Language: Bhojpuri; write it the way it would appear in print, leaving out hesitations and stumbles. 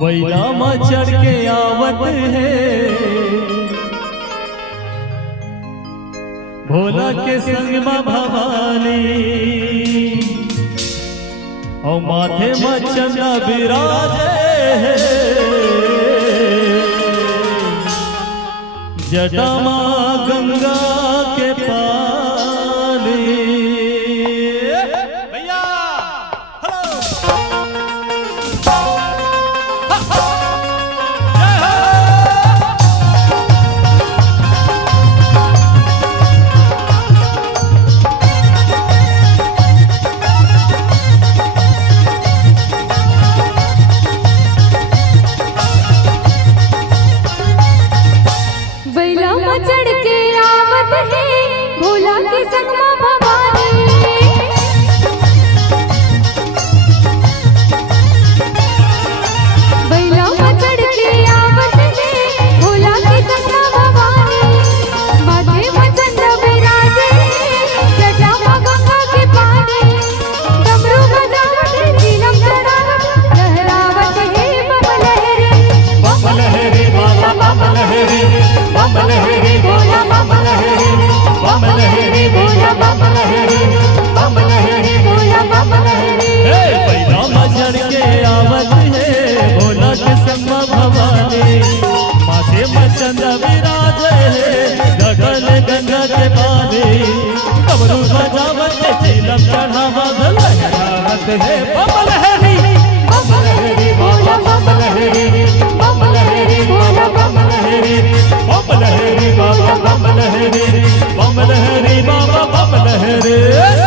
बैला में चढ़ के आवत है भोला के संग में भवानी और माथे में चंदा विराजे है जटा मां गंगा के पानी। भैया चढ़ के आवत है भोला के संग मां भवानी। बैला में चढ़ के आवत है भोला के संग मां भवानी। माथे में चंदा विराजे जटा मां गंगा के पानी। डमरू बजावत झीलम चढ़ावत लहरावत है बम लहरी बाबा बम लहरी बम लहरी भोला बम लहरी बम लहरी भोला बम लहरी बम लहरी भोला बम लहरी। बैला में चढ़ के आवत है भोला के संग में भवानी। माथे में चंदा विराजे है गगन गंगा के पानी। डमरू बजावत झीलम चढ़ावत लहरावत है बम लहरी भोला बम लहरी बम लहरी भोला बम लहरी बम लहरी बाबा बम लहरी बम लहरी बाबा बम लहरी।